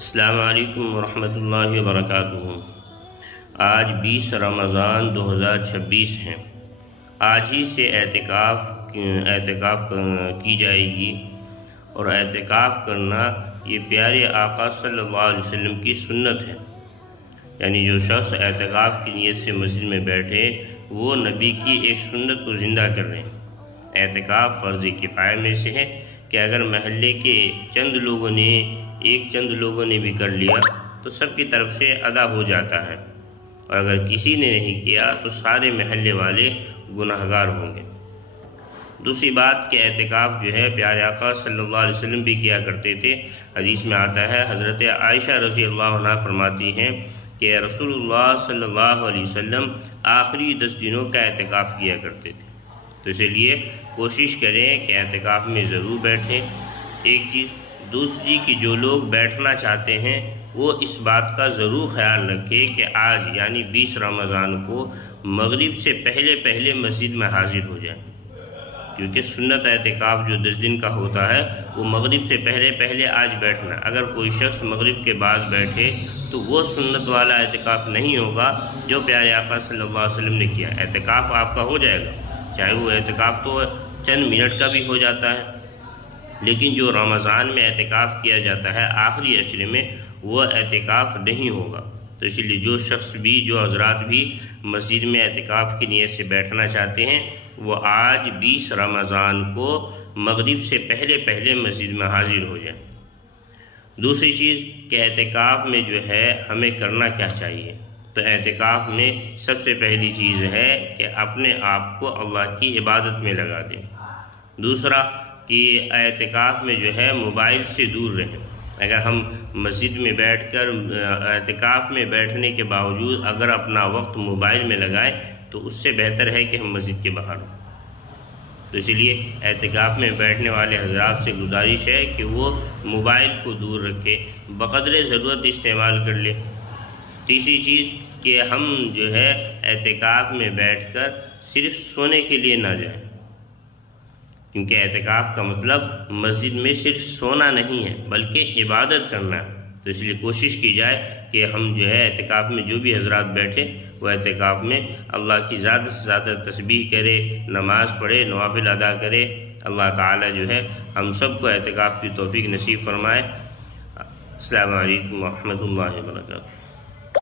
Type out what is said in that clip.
السلام علیکم ورحمۃ اللہ وبرکاتہ۔ آج 20 رمضان 2026 ہیں۔ آج ہی سے اعتکاف کی جائے گی، اور اعتکاف کرنا یہ پیارے آقا صلی اللہ علیہ وسلم کی سنت ہے۔ یعنی جو شخص اعتکاف کی نیت سے مسجد میں بیٹھے وہ نبی کی ایک سنت کو زندہ کر رہے ہیں۔ اعتکاف فرض کفایہ میں سے ہے کہ اگر محلے کے چند لوگوں نے بھی کر لیا تو سب کی طرف سے ادا ہو جاتا ہے، اور اگر کسی نے نہیں کیا تو سارے محلے والے گناہگار ہوں گے۔ دوسری بات کہ اعتکاف جو ہے پیارے آقا صلی اللہ علیہ وسلم بھی کیا کرتے تھے۔ حدیث میں آتا ہے، حضرت عائشہ رضی اللہ عنہ فرماتی ہیں کہ رسول اللہ صلی اللہ علیہ وسلم آخری 10 دنوں کا اعتکاف کیا کرتے تھے۔ تو اسی لیے کوشش کریں کہ اعتکاف میں ضرور بیٹھیں۔ ایک چیز دوسری کہ جو لوگ بیٹھنا چاہتے ہیں وہ اس بات کا ضرور خیال رکھیں کہ آج یعنی 20 رمضان کو مغرب سے پہلے مسجد میں حاضر ہو جائیں، کیونکہ سنت اعتکاف جو 10 دن کا ہوتا ہے وہ مغرب سے پہلے آج بیٹھنا۔ اگر کوئی شخص مغرب کے بعد بیٹھے تو وہ سنت والا اعتکاف نہیں ہوگا جو پیارے آقا صلی اللہ علیہ وسلم نے کیا۔ اعتکاف آپ کا ہو جائے گا، چاہے وہ اعتکاف تو چند منٹ کا بھی ہو جاتا ہے، لیکن جو رمضان میں اعتکاف کیا جاتا ہے آخری عشرے میں وہ اعتکاف نہیں ہوگا۔ تو اسی لیے جو حضرات بھی مسجد میں اعتکاف کی نیت سے بیٹھنا چاہتے ہیں وہ آج 20 رمضان کو مغرب سے پہلے مسجد میں حاضر ہو جائیں۔ دوسری چیز کہ اعتکاف میں جو ہے ہمیں کرنا کیا چاہیے، تو اعتکاف میں سب سے پہلی چیز ہے کہ اپنے آپ کو اللہ کی عبادت میں لگا دیں۔ دوسرا کہ اعتکاف میں جو ہے موبائل سے دور رہیں۔ اگر ہم مسجد میں بیٹھ کر اعتکاف میں بیٹھنے کے باوجود اگر اپنا وقت موبائل میں لگائیں تو اس سے بہتر ہے کہ ہم مسجد کے باہر ہوں۔ تو اسی لیے اعتکاف میں بیٹھنے والے حضرات سے گزارش ہے کہ وہ موبائل کو دور رکھے، بقدر ضرورت استعمال کر لے۔ تیسری چیز کہ ہم جو ہے اعتکاف میں بیٹھ کر صرف سونے کے لیے نہ جائیں، کیونکہ اعتکاف کا مطلب مسجد میں صرف سونا نہیں ہے بلکہ عبادت کرنا ہے۔ تو اس لیے کوشش کی جائے کہ ہم جو ہے اعتکاف میں جو بھی حضرات بیٹھے وہ اعتکاف میں اللہ کی زیادہ سے زیادہ تسبیح کرے، نماز پڑھے، نوافل ادا کرے۔ اللہ تعالی جو ہے ہم سب کو اعتکاف کی توفیق نصیب فرمائے۔ السلام علیکم ورحمۃ اللہ وبرکاتہ۔